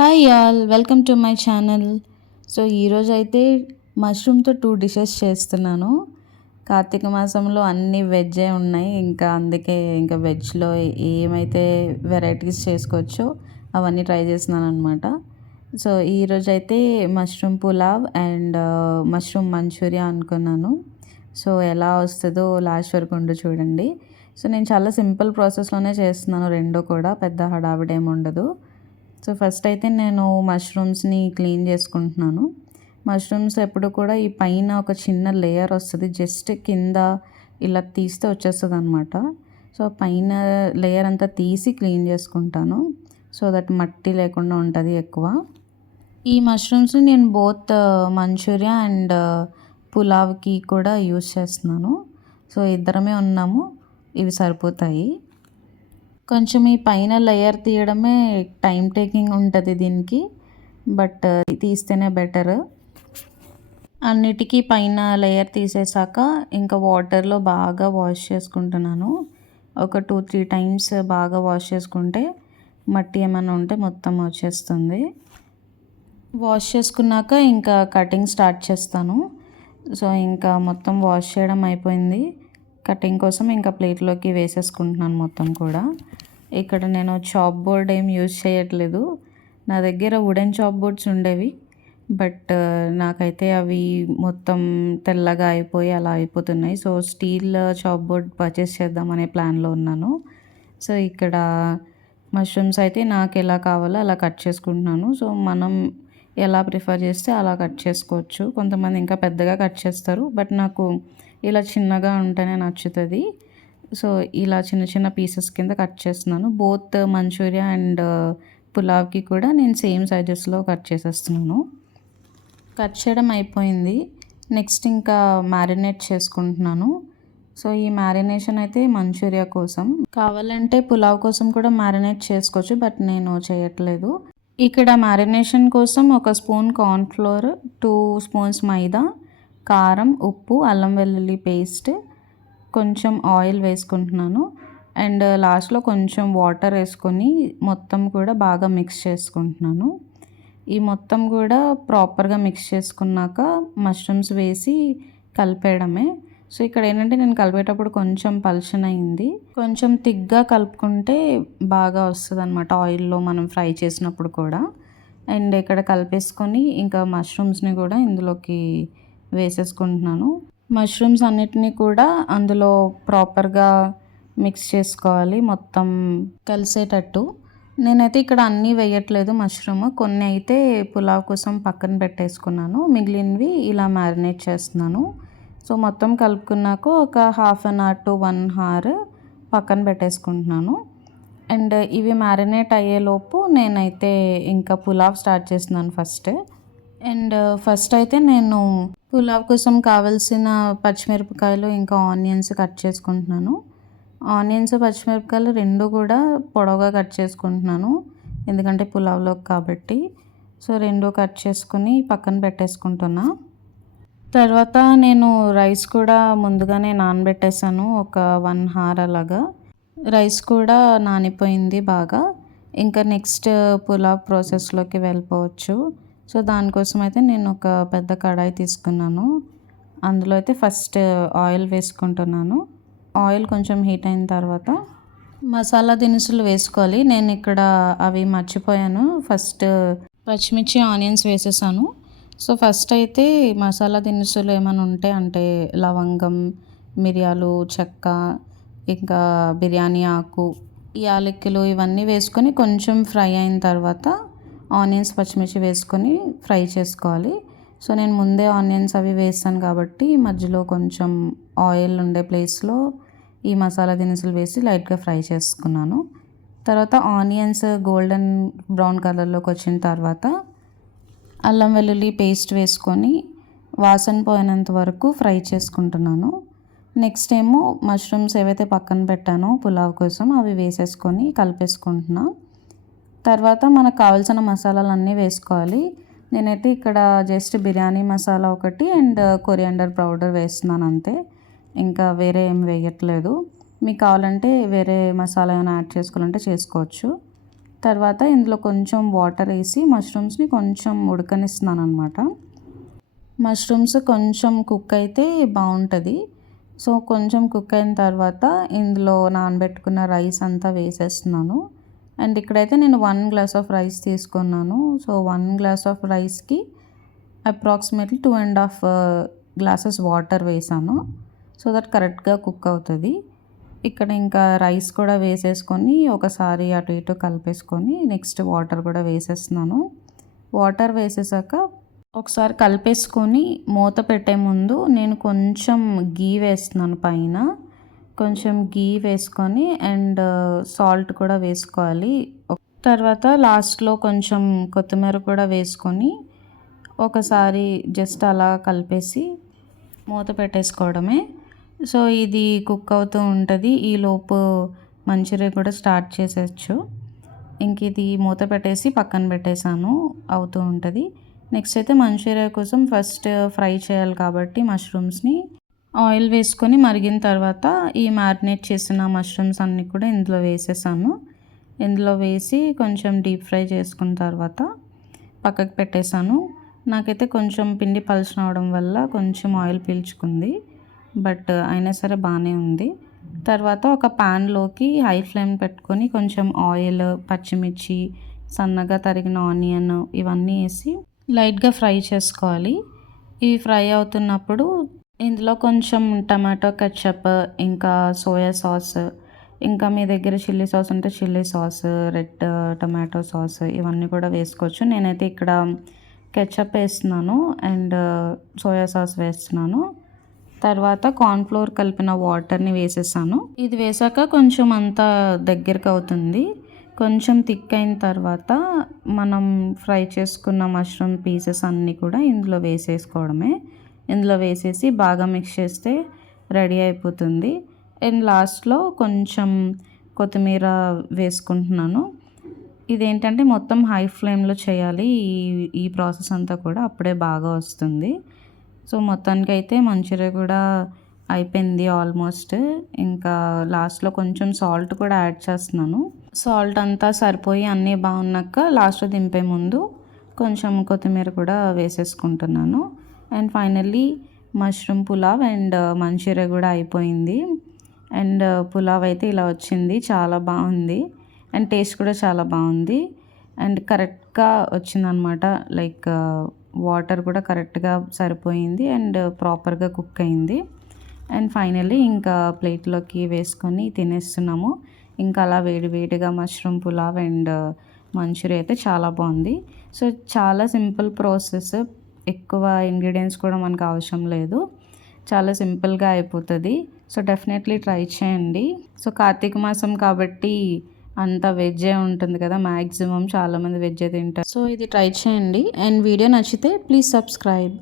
Hi all welcome to my channel. So ఈరోజు అయితే మష్రూమ్తో 2 dishes చేస్తున్నాను. కార్తీక మాసంలో అన్ని వెజ్జే ఉన్నాయి. ఇంకా అందుకే ఇంకా వెజ్లో ఏమైతే వెరైటీస్ చేసుకోవచ్చో అవన్నీ ట్రై చేస్తున్నాను అనమాట. సో ఈరోజు అయితే mushroom pulao and mushroom manchurian అనుకున్నాను. సో ఎలా వస్తుందో లాస్ట్ వరకు ఉండి చూడండి. సో నేను చాలా సింపుల్ ప్రాసెస్లోనే చేస్తున్నాను, రెండు కూడా పెద్ద హడావిడి ఏమి ఉండదు. సో ఫస్ట్ అయితే నేను మష్రూమ్స్ని క్లీన్ చేసుకుంటున్నాను. మష్రూమ్స్ ఎప్పుడు కూడా ఈ పైన ఒక చిన్న లేయర్ వస్తుంది, జస్ట్ కింద ఇలా తీస్తే వచ్చేస్తుంది అనమాట. సో పైన లేయర్ అంతా తీసి క్లీన్ చేసుకుంటాను, సో దట్ మట్టి లేకుండా ఉంటుంది ఎక్కువ. ఈ మష్రూమ్స్ని నేను బోత్ మంచూరియా అండ్ పులావ్కి కూడా యూస్ చేస్తున్నాను. సో ఇద్దరమే ఉన్నాము, ఇవి సరిపోతాయి. కొంచెం ఈ పైన లేయర్ తీయడమే టైం టేకింగ్ ఉంటుంది దీనికి, బట్ తీస్తేనే బెటర్. అన్నిటికీ పైన లేయర్ తీసేసాక ఇంకా వాటర్లో బాగా వాష్ చేసుకుంటున్నాను. ఒక 2-3 టైమ్స్ బాగా వాష్ చేసుకుంటే మట్టి ఏమైనా ఉంటే మొత్తం వచ్చేస్తుంది. వాష్ చేసుకున్నాక ఇంకా కటింగ్ స్టార్ట్ చేస్తాను. సో ఇంకా మొత్తం వాష్ చేయడం అయిపోయింది. కటింగ్ కోసం ఇంకా ప్లేట్లోకి వేసేసుకుంటున్నాను మొత్తం కూడా. ఇక్కడ నేను చాప్ బోర్డ్ ఏం యూజ్ చేయట్లేదు. నా దగ్గర వుడెన్ చాప్ బోర్డ్స్ ఉండేవి, బట్ నాకైతే అవి మొత్తం తెల్లగా అయిపోయి అలా అయిపోతున్నాయి. So steel chop board purchase చేద్దామనే ప్లాన్లో ఉన్నాను. సో ఇక్కడ మష్రూమ్స్ అయితే నాకు ఎలా కావాలో అలా కట్ చేసుకుంటున్నాను. సో మనం ఎలా ప్రిఫర్ చేస్తే అలా కట్ చేసుకోవచ్చు. కొంతమంది ఇంకా పెద్దగా కట్ చేస్తారు, బట్ నాకు ఇలా చిన్నగా ఉంటేనే నచ్చుతుంది. సో ఇలా చిన్న చిన్న పీసెస్ కింద కట్ చేస్తున్నాను. బోత్ మంచూరియా అండ్ పులావ్కి కూడా నేను సేమ్ సైజెస్లో కట్ చేసేస్తున్నాను. కట్ చేయడం అయిపోయింది. నెక్స్ట్ ఇంకా మ్యారినేట్ చేసుకుంటున్నాను. సో ఈ మ్యారినేషన్ అయితే మంచూరియా కోసం, కావాలంటే పులావ్ కోసం కూడా మ్యారినేట్ చేసుకోవచ్చు, బట్ నేను చేయట్లేదు. ఇక్కడ మ్యారినేషన్ కోసం 1 స్పూన్ కార్న్ఫ్లోర్, 2 స్పూన్స్ మైదా, కారం, ఉప్పు, అల్లం వెల్లుల్లి పేస్ట్, కొంచెం ఆయిల్ వేసుకుంటున్నాను. అండ్ లాస్ట్లో కొంచెం వాటర్ వేసుకొని మొత్తం కూడా బాగా మిక్స్ చేసుకుంటున్నాను. ఈ మొత్తం కూడా ప్రాపర్గా మిక్స్ చేసుకున్నాక మష్రూమ్స్ వేసి కలిపేయడమే. సో ఇక్కడ ఏంటంటే నేను కలిపేటప్పుడు కొంచెం పల్చన అయింది, కొంచెం థిక్గా కలుపుకుంటే బాగా వస్తుంది అనమాట ఆయిల్లో మనం ఫ్రై చేసినప్పుడు కూడా. అండ్ ఇక్కడ కలిపేసుకొని ఇంకా మష్రూమ్స్ని కూడా ఇందులోకి వేసేసుకుంటున్నాను. మష్రూమ్స్ అన్నిటినీ కూడా అందులో ప్రాపర్గా మిక్స్ చేసుకోవాలి, మొత్తం కలిసేటట్టు. నేనైతే ఇక్కడ అన్నీ వేయట్లేదు మష్రూమ్, కొన్ని అయితే పులావ్ కోసం పక్కన పెట్టేసుకున్నాను, మిగిలినవి ఇలా మ్యారినేట్ చేస్తున్నాను. సో మొత్తం కలుపుకున్నాక ఒక 1/2 అవర్ to 1 అవర్ పక్కన పెట్టేసుకుంటున్నాను. అండ్ ఇవి మ్యారినేట్ అయ్యేలోపు నేనైతే ఇంకా పులావ్ స్టార్ట్ చేస్తున్నాను ఫస్ట్. అండ్ ఫస్ట్ అయితే నేను పులావ్ కోసం కావాల్సిన పచ్చిమిరపకాయలు ఇంకా ఆనియన్స్ కట్ చేసుకుంటున్నాను. ఆనియన్స్ పచ్చిమిరపకాయలు రెండు కూడా పొడవుగా కట్ చేసుకుంటున్నాను, ఎందుకంటే పులావ్లో కాబట్టి. సో రెండు కట్ చేసుకుని పక్కన పెట్టేసుకుంటున్నా. తర్వాత నేను రైస్ కూడా ముందుగానే నానబెట్టేసాను, ఒక 1 అవర్ అలాగా. రైస్ కూడా నానిపోయింది బాగా. ఇంకా నెక్స్ట్ పులావ్ ప్రాసెస్లోకి వెళ్ళిపోవచ్చు. సో దానికోసం అయితే నేను ఒక పెద్ద కడాయి తీసుకున్నాను. అందులో అయితే ఫస్ట్ ఆయిల్ వేసుకుంటున్నాను. ఆయిల్ కొంచెం హీట్ అయిన తర్వాత మసాలా దినుసులు వేసుకోవాలి. నేను ఇక్కడ అవి మర్చిపోయాను, ఫస్ట్ పచ్చిమిర్చి ఆనియన్స్ వేసేసాను. సో ఫస్ట్ అయితే మసాలా దినుసులు ఏమైనా ఉంటే అంటే లవంగం, మిరియాలు, చెక్క, ఇంకా బిర్యానీ ఆకు, యాలక్కులు ఇవన్నీ వేసుకొని కొంచెం ఫ్రై అయిన తర్వాత ఆనియన్స్ పచ్చిమిర్చి వేసుకొని ఫ్రై చేసుకోవాలి. సో నేను ముందే ఆనియన్స్ అవి వేస్తాను కాబట్టి మధ్యలో కొంచెం ఆయిల్ ఉండే ప్లేస్లో ఈ మసాలా దినుసులు వేసి లైట్గా ఫ్రై చేసుకున్నాను. తర్వాత ఆనియన్స్ గోల్డెన్ బ్రౌన్ కలర్లోకి వచ్చిన తర్వాత అల్లం వెల్లుల్లి పేస్ట్ వేసుకొని వాసన పోయినంత వరకు ఫ్రై చేసుకుంటున్నాను. నెక్స్ట్ ఏమో మష్రూమ్స్ ఏవైతే పక్కన పెట్టానో పులావ్ కోసం అవి వేసేసుకొని కలిపేసుకుంటున్నాను. తర్వాత మనకు కావాల్సిన మసాలాలు అన్నీ వేసుకోవాలి. నేనైతే ఇక్కడ జస్ట్ బిర్యానీ మసాలా ఒకటి అండ్ కొరియాండర్ పౌడర్ వేస్తున్నాను అంతే, ఇంకా వేరే ఏం వేయట్లేదు. మీకు కావాలంటే వేరే మసాలా ఏమైనా యాడ్ చేసుకోవాలంటే చేసుకోవచ్చు. తర్వాత ఇందులో కొంచెం వాటర్ వేసి మష్రూమ్స్ని కొంచెం ఉడకనిస్తున్నాను అనమాట. మష్రూమ్స్ కొంచెం కుక్ అయితే బాగుంటుంది. సో కొంచెం కుక్ అయిన తర్వాత ఇందులో నానబెట్టుకున్న రైస్ అంతా వేసేస్తున్నాను. అండ్ ఇక్కడైతే నేను 1 గ్లాస్ ఆఫ్ రైస్ తీసుకున్నాను. సో 1 గ్లాస్ ఆఫ్ రైస్కి అప్రాక్సిమేట్లీ 2.5 గ్లాసెస్ వాటర్ వేసాను. సో దట్ కరెక్ట్గా కుక్ అవుతుంది. ఇక్కడ ఇంకా రైస్ కూడా వేసేసుకొని ఒకసారి అటు ఇటు కలిపేసుకొని నెక్స్ట్ వాటర్ కూడా వేసేస్తున్నాను. వాటర్ వేసేసాక ఒకసారి కలిపేసుకొని మూత పెట్టే ముందు నేను కొంచెం గీ వేస్తున్నాను పైన. కొంచెం గీ వేసుకొని అండ్ సాల్ట్ కూడా వేసుకోవాలి. తర్వాత లాస్ట్లో కొంచెం కొత్తిమీర కూడా వేసుకొని ఒకసారి జస్ట్ అలా కలిపేసి మూత పెట్టేసుకోవడమే. సో ఇది కుక్ అవుతూ ఉంటుంది. ఈలోపు మంచూరియా కూడా స్టార్ట్ చేసేయచ్చు. ఇంక ఇది మూత పెట్టేసి పక్కన పెట్టేశాను, అవుతూ ఉంటుంది. నెక్స్ట్ అయితే మంచూరియా కోసం ఫస్ట్ ఫ్రై చేయాలి కాబట్టి మష్రూమ్స్ని ఆయిల్ వేసుకొని మరిగిన తర్వాత ఈ మ్యారినేట్ చేసిన మష్రూమ్స్ అన్నీ కూడా ఇందులో వేసేసాను. ఇందులో వేసి కొంచెం డీప్ ఫ్రై చేసుకున్న తర్వాత పక్కకు పెట్టేశాను. నాకైతే కొంచెం పిండి పలుచన అవడం వల్ల కొంచెం ఆయిల్ పీల్చుకుంది, బట్ అయినా సరే బాగానే ఉంది. తర్వాత ఒక ప్యాన్లోకి హై ఫ్లేమ్ పెట్టుకొని కొంచెం ఆయిల్, పచ్చిమిర్చి, సన్నగా తరిగిన ఆనియన్ ఇవన్నీ వేసి లైట్గా ఫ్రై చేసుకోవాలి. ఇవి ఫ్రై అవుతున్నప్పుడు ఇందులో కొంచెం టమాటో కెచప్, ఇంకా సోయా సాస్, ఇంకా మీ దగ్గర చిల్లీ సాస్ ఉంటే chilli sauce, red tomato sauce ఇవన్నీ కూడా వేసుకోవచ్చు. నేనైతే ఇక్కడ కెచప్ వేస్తున్నాను అండ్ సోయా సాస్ వేస్తున్నాను. తర్వాత కార్న్ఫ్లోర్ కలిపిన వాటర్ని వేసేసాను. ఇది వేసాక కొంచెం అంతా దగ్గరకు అవుతుంది. కొంచెం థిక్ అయిన తర్వాత మనం ఫ్రై చేసుకున్న మష్రూమ్ పీసెస్ అన్నీ కూడా ఇందులో వేసేసుకోవడమే. ఇందులో వేసేసి బాగా మిక్స్ చేస్తే రెడీ అయిపోతుంది. అండ్ లాస్ట్లో కొంచెం కొత్తిమీర వేసుకుంటున్నాను. ఇదేంటంటే మొత్తం హై ఫ్లేమ్లో చేయాలి ఈ ప్రాసెస్ అంతా కూడా, అప్పుడే బాగా వస్తుంది. సో మొత్తానికి అయితే మంచూరియా కూడా అయిపోయింది ఆల్మోస్ట్. ఇంకా లాస్ట్లో కొంచెం సాల్ట్ కూడా యాడ్ చేస్తున్నాను. సాల్ట్ అంతా సరిపోయి అన్నీ బాగున్నాక లాస్ట్లో దింపే ముందు కొంచెం కొత్తిమీర కూడా వేసేసుకుంటున్నాను. And finally mushroom pulao and manchurian కూడా అయిపోయింది. అండ్ పులావ్ అయితే ఇలా వచ్చింది, చాలా బాగుంది అండ్ టేస్ట్ కూడా చాలా బాగుంది అండ్ కరెక్ట్గా వచ్చిందనమాట. లైక్ వాటర్ కూడా కరెక్ట్గా సరిపోయింది అండ్ ప్రాపర్గా కుక్ అయింది. అండ్ ఫైనల్లీ ఇంకా ప్లేట్లోకి వేసుకొని తినేస్తున్నాము. ఇంకా అలా వేడివేడిగా మష్రూమ్ పులావ్ అండ్ మంచూరియా అయితే చాలా బాగుంది. సో చాలా సింపుల్ ప్రాసెస్, ఎక్కువ ఇంగ్రీడియంట్స్ కూడా మనకు అవసరం లేదు, చాలా సింపుల్గా అయిపోతుంది. సో డెఫినెట్లీ ట్రై చేయండి. సో కార్తీక మాసం కాబట్టి అంతా వెజ్జే ఉంటుంది కదా, మ్యాక్సిమం చాలామంది వెజ్జే తింటారు. సో ఇది ట్రై చేయండి అండ్ వీడియో నచ్చితే ప్లీజ్ సబ్స్క్రైబ్.